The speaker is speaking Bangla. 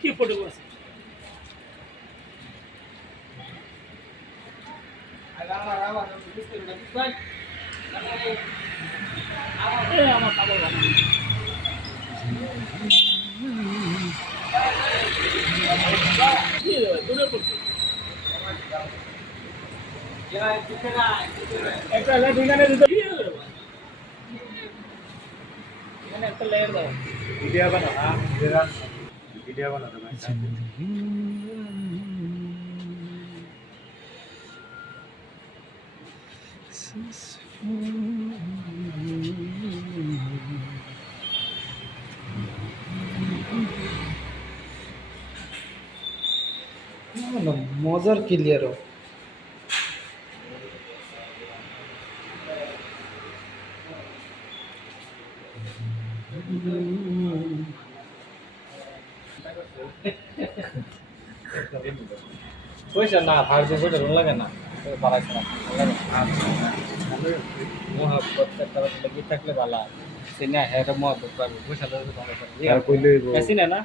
কি ফটো আছে আমার কাপড় একটা লেয়ার দাও ভিডিও বানাও ভিডিও বানাও মজার ক্লিয়ার পয়সা না ভাড়া পয়সা লাগে না বাড়াইছে না প্রত্যেকটা লেগে থাকলে ভালো সে না হ্যাঁ মহব্বত পারবে পয়সা পয়সা না